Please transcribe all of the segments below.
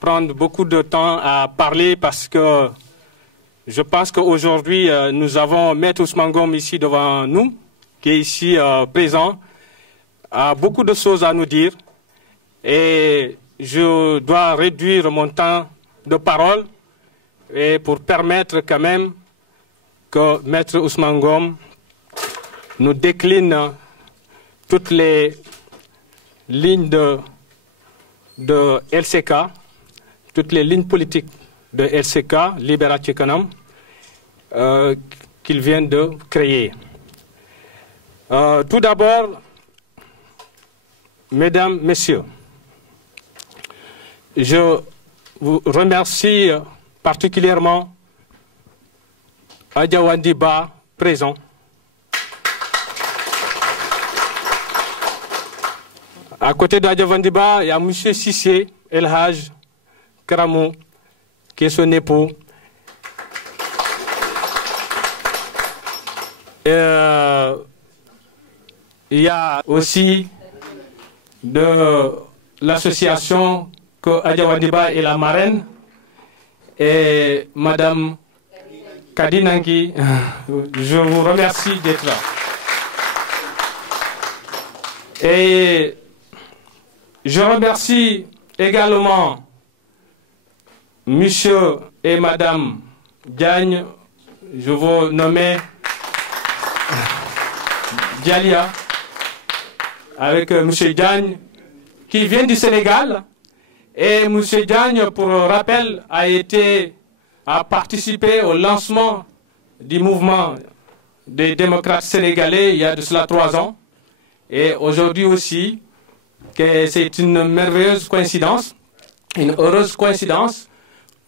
prendre beaucoup de temps à parler parce que je pense qu'aujourd'hui, nous avons Maître Ousmane Ngom ici devant nous, qui est ici présent, a beaucoup de choses à nous dire. Et je dois réduire mon temps de parole et pour permettre quand même que Maître Ousmane Ngom nous décline toutes les lignes de LCK, toutes les lignes politiques de LCK, Libération Kanam, qu'il vient de créer. Tout d'abord, mesdames, messieurs, je vous remercie particulièrement Adja Wandiba, présent. À côté d'Adja Wandiba, il y a M. Sissé El Haj Karamou, qui est son époux. Il y a aussi de l'association que Adja Wandiba est la marraine, et Madame Kadinangi, je vous remercie d'être là. Et je remercie également Monsieur et Madame Diagne, je vous nomme Dialia, avec Monsieur Diagne, qui vient du Sénégal. Et M. Diagne, pour rappel, a participé au lancement du mouvement des démocrates sénégalais il y a de cela 3 ans. Et aujourd'hui aussi, c'est une merveilleuse coïncidence, une heureuse coïncidence.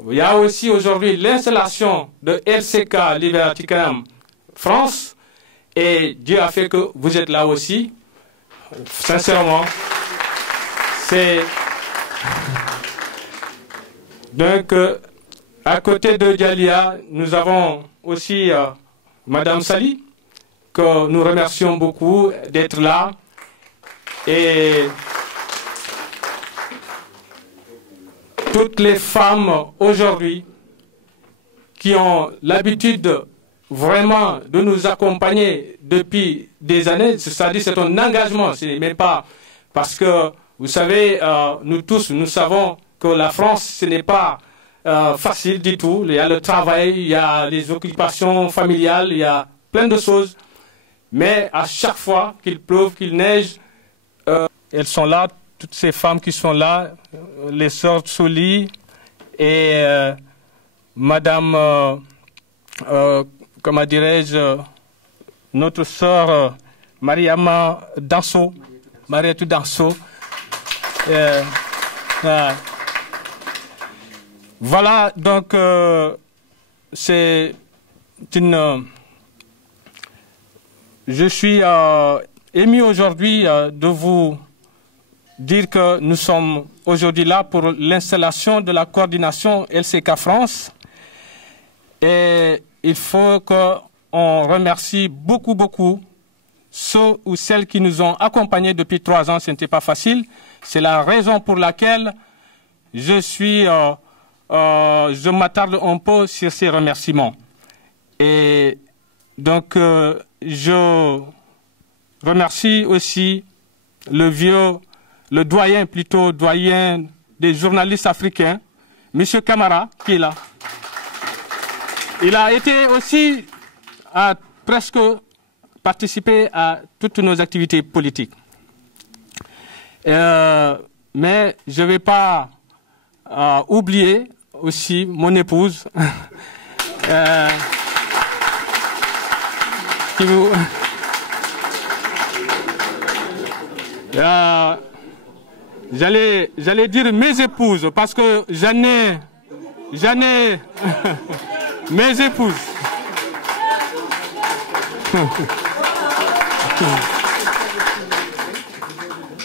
Il y a aussi aujourd'hui l'installation de LCK Libération Kanam France. Et Dieu a fait que vous êtes là aussi. Sincèrement, c'est... Donc, à côté de Dialia, nous avons aussi Madame Sali, que nous remercions beaucoup d'être là. Et toutes les femmes aujourd'hui qui ont l'habitude vraiment de nous accompagner depuis des années, c'est-à-dire c'est un engagement, ce n'est même pas parce que, vous savez, nous tous, nous savons que la France, ce n'est pas facile du tout. Il y a le travail, il y a les occupations familiales, il y a plein de choses. Mais à chaque fois qu'il pleuve, qu'il neige, elles sont là, toutes ces femmes qui sont là, les sœurs Souli et Madame, comment dirais-je, notre sœur Mariama Danso, Marietou Danso. Voilà, donc c'est une... Je suis ému aujourd'hui de vous dire que nous sommes aujourd'hui là pour l'installation de la coordination LCK France. Et il faut qu'on remercie beaucoup ceux ou celles qui nous ont accompagnés depuis 3 ans. Ce n'était pas facile. C'est la raison pour laquelle je m'attarde un peu sur ces remerciements. Et donc, je remercie aussi le doyen des journalistes africains, M. Camara, qui est là. Il a été aussi à presque participer à toutes nos activités politiques. Mais je ne vais pas oublier aussi mon épouse qui vous... J'allais dire mes épouses parce que j'en ai mes épouses.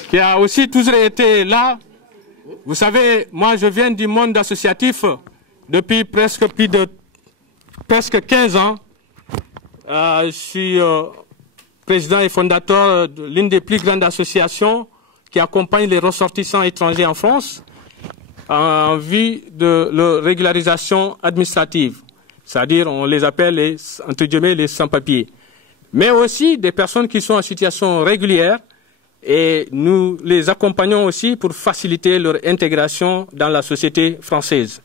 Qui a aussi toujours été là. Vous savez, moi je viens du monde associatif depuis presque 15 ans. Je suis président et fondateur de l'une des plus grandes associations qui accompagne les ressortissants étrangers en France. en vue de leur régularisation administrative. C'est-à-dire, on les appelle, entre guillemets, les sans-papiers. Mais aussi des personnes qui sont en situation régulière et nous les accompagnons aussi pour faciliter leur intégration dans la société française.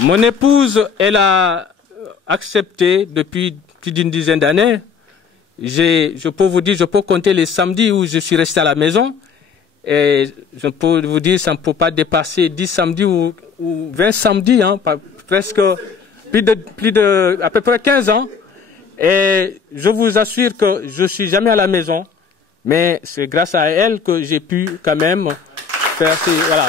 Mon épouse, elle a accepté depuis plus d'une dizaine d'années. Je peux vous dire, je peux compter les samedis où je suis resté à la maison. Et je peux vous dire, ça ne peut pas dépasser 10 samedis ou 20 samedis, hein, presque plus de à peu près 15 ans. Et je vous assure que je ne suis jamais à la maison, mais c'est grâce à elle que j'ai pu quand même faire ces... Voilà.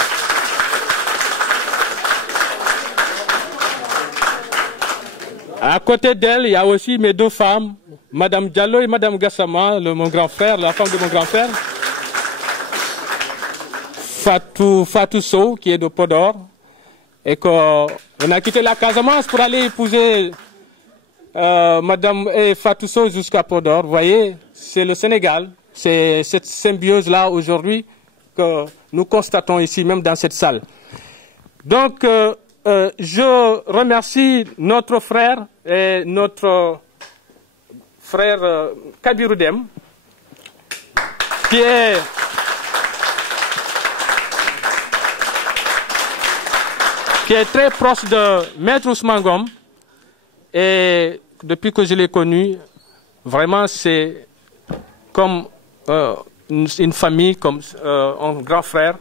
À côté d'elle, il y a aussi mes deux femmes, Madame Diallo et Madame Gassama, mon grand frère, la femme de mon grand frère. Fatou Sow, qui est de Podor, et qu'on a quitté la Casamance pour aller épouser Madame Fatou Sow jusqu'à Podor. Vous voyez, c'est le Sénégal, c'est cette symbiose-là aujourd'hui que nous constatons ici, même dans cette salle. Donc, je remercie notre frère et notre frère Kabiroudem, qui est très proche de Maître Ousmane Ngom. Et depuis que je l'ai connu, vraiment c'est comme une famille, comme un grand frère.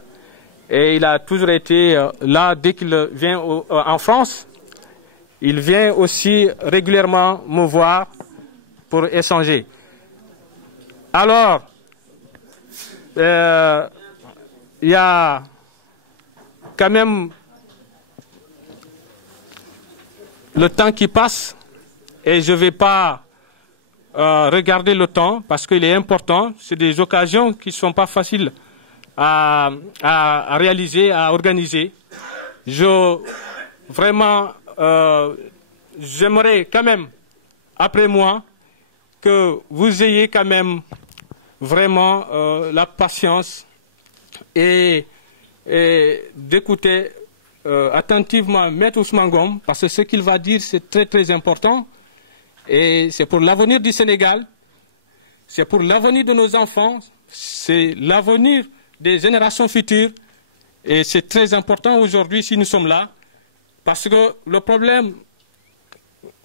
Et il a toujours été là dès qu'il vient en France. Il vient aussi régulièrement me voir pour échanger. Alors, il y a quand même le temps qui passe et je ne vais pas regarder le temps parce qu'il est important. C'est des occasions qui ne sont pas faciles à réaliser, à organiser. J'aimerais quand même, après moi, que vous ayez quand même vraiment la patience et d'écouter attentivement Maître Ousmane Ngom, parce que ce qu'il va dire, c'est très très important. Et c'est pour l'avenir du Sénégal, c'est pour l'avenir de nos enfants, c'est l'avenir des générations futures. Et c'est très important aujourd'hui si nous sommes là, parce que le problème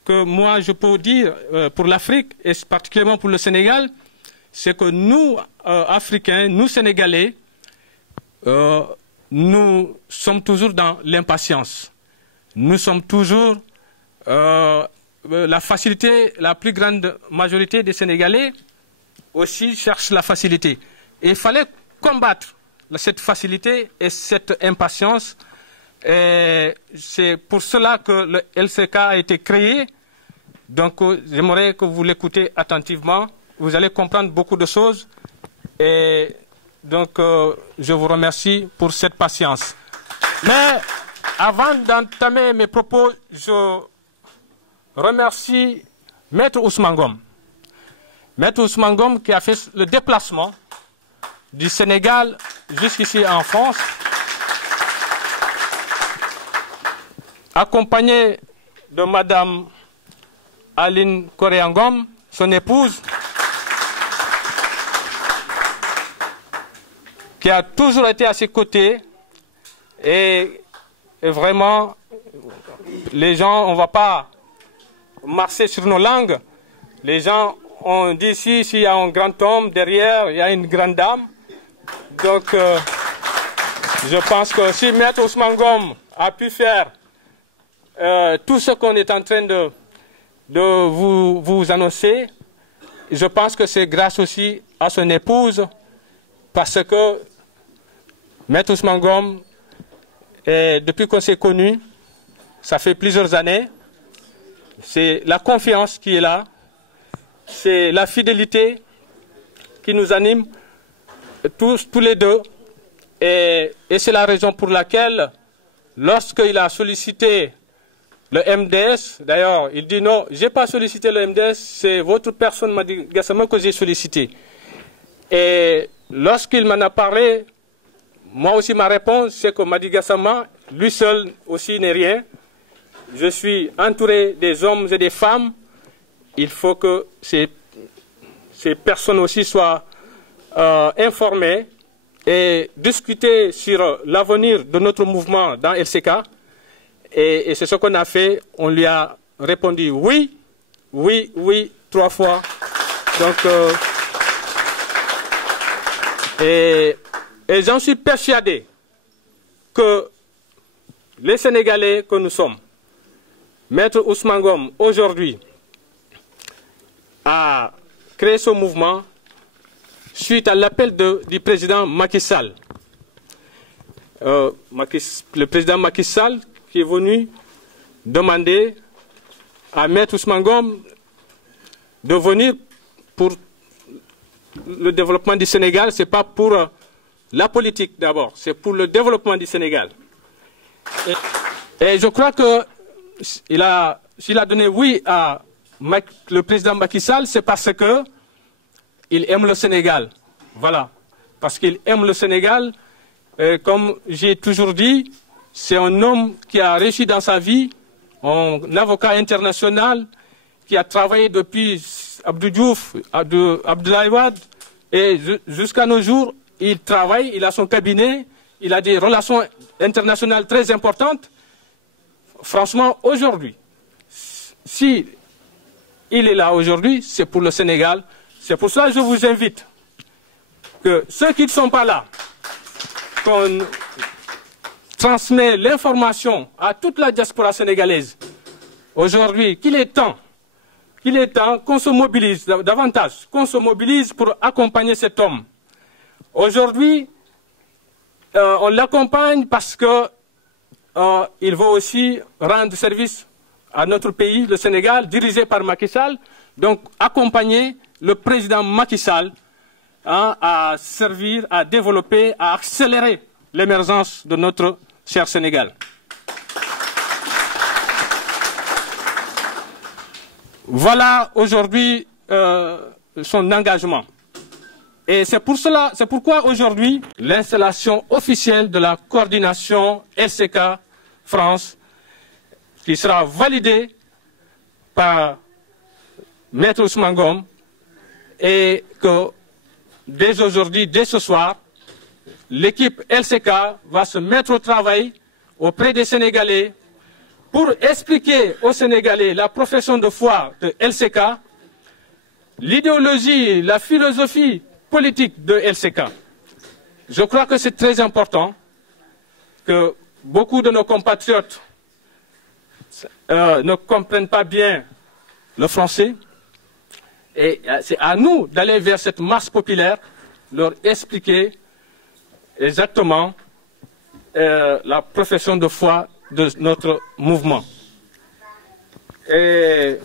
que moi je peux dire pour l'Afrique, et particulièrement pour le Sénégal, c'est que nous, Africains, nous Sénégalais, nous sommes toujours dans l'impatience. Nous sommes toujours la facilité, la plus grande majorité des Sénégalais aussi cherchent la facilité. Et il fallait combattre cette facilité et cette impatience. C'est pour cela que le LCK a été créé. Donc j'aimerais que vous l'écoutez attentivement. Vous allez comprendre beaucoup de choses. Et donc je vous remercie pour cette patience. Mais avant d'entamer mes propos, je remercie Maître Ousmane Ngom. Maître Ousmane Ngom qui a fait le déplacement du Sénégal jusqu'ici en France, accompagné de Madame Aline Correa Ngom, son épouse, qui a toujours été à ses côtés. Et vraiment, les gens, on ne va pas marcher sur nos langues. Les gens ont dit ici, s'il y a un grand homme derrière, il y a une grande dame. Donc, je pense que si Maître Ousmane Ngom a pu faire tout ce qu'on est en train de vous annoncer, je pense que c'est grâce aussi à son épouse, parce que Maître Ousmane Ngom, depuis qu'on s'est connus, ça fait plusieurs années, c'est la confiance qui est là, c'est la fidélité qui nous anime tous les deux. Et c'est la raison pour laquelle, lorsqu'il a sollicité le MDS, d'ailleurs, il dit non, je n'ai pas sollicité le MDS, c'est votre personne, Madi Gassama, que j'ai sollicité. Et lorsqu'il m'en a parlé, moi aussi ma réponse, c'est que Madi Gassama, lui seul aussi n'est rien. Je suis entouré des hommes et des femmes. Il faut que ces personnes aussi soient informées et discuter sur l'avenir de notre mouvement dans LCK. Et c'est ce qu'on a fait. On lui a répondu oui, oui, oui, 3 fois. Donc, et j'en suis persuadé que les Sénégalais que nous sommes, Maître Ousmane Ngom, aujourd'hui, a créé ce mouvement suite à l'appel du président Macky Sall. Le président Macky Sall qui est venu demander à Maître Ousmane Ngom de venir pour le développement du Sénégal. Ce n'est pas pour la politique d'abord, c'est pour le développement du Sénégal. Et je crois que s'il a donné oui à le président Macky Sall, c'est parce qu'il aime le Sénégal. Voilà. Parce qu'il aime le Sénégal. Comme j'ai toujours dit, c'est un homme qui a réussi dans sa vie, un avocat international, qui a travaillé depuis Abdou Diouf, Abdoulaye Wade, et jusqu'à nos jours, il travaille, il a son cabinet, il a des relations internationales très importantes. Franchement, aujourd'hui, si il est là aujourd'hui, c'est pour le Sénégal. C'est pour ça que je vous invite que ceux qui ne sont pas là, qu'on transmet l'information à toute la diaspora sénégalaise. Aujourd'hui, qu'il est temps qu'on se mobilise davantage, qu'on se mobilise pour accompagner cet homme. Aujourd'hui, on l'accompagne parce que il va aussi rendre service à notre pays, le Sénégal, dirigé par Macky Sall. Donc, accompagner le président Macky Sall à servir, à développer, à accélérer l'émergence de notre cher Sénégal. Voilà aujourd'hui son engagement. Et c'est pourquoi aujourd'hui, l'installation officielle de la coordination LCK France, qui sera validée par Maître Ousmane Ngom, et que dès aujourd'hui, dès ce soir, l'équipe LCK va se mettre au travail auprès des Sénégalais pour expliquer aux Sénégalais la profession de foi de LCK, l'idéologie, la philosophie politique de LCK. Je crois que c'est très important que beaucoup de nos compatriotes ne comprennent pas bien le français. Et c'est à nous d'aller vers cette masse populaire, leur expliquer exactement la profession de foi de notre mouvement. Et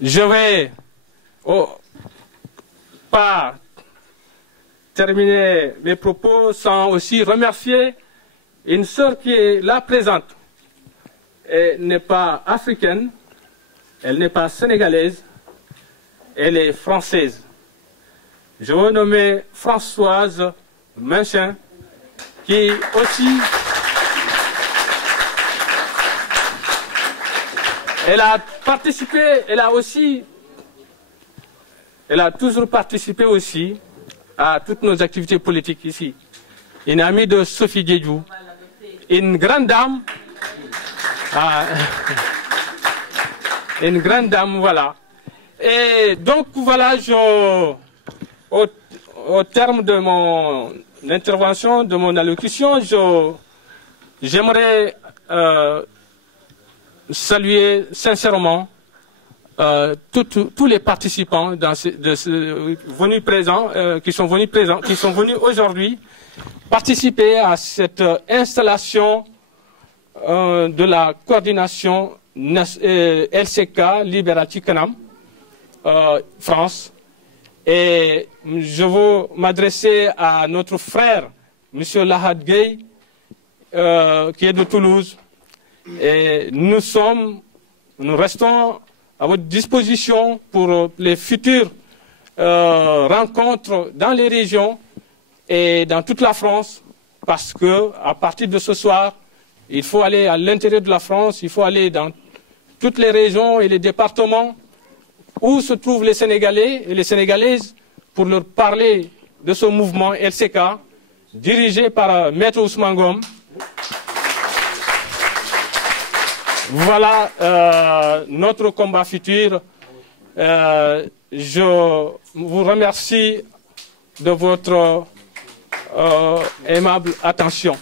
je vais pas terminer mes propos sans aussi remercier une sœur qui est là présente. Elle n'est pas africaine, elle n'est pas sénégalaise, elle est française. Je veux nommer Françoise Minchin, qui aussi... Elle a participé, elle a toujours participé aussi à toutes nos activités politiques ici. Une amie de Sophie Diédiou, une grande dame, une grande dame, voilà. Et donc voilà, au terme de mon intervention, de mon allocution, j'aimerais saluer sincèrement tous les participants qui sont venus aujourd'hui participer à cette installation de la coordination LCK Liberati Kanam France. Et je veux m'adresser à notre frère, M. Lahad Gueye, qui est de Toulouse. Et nous restons à votre disposition pour les futures rencontres dans les régions et dans toute la France, parce qu'à partir de ce soir, il faut aller à l'intérieur de la France, il faut aller dans toutes les régions et les départements où se trouvent les Sénégalais et les Sénégalaises pour leur parler de ce mouvement LCK, dirigé par Maître Ousmane Ngom. Voilà notre combat futur. Je vous remercie de votre aimable attention.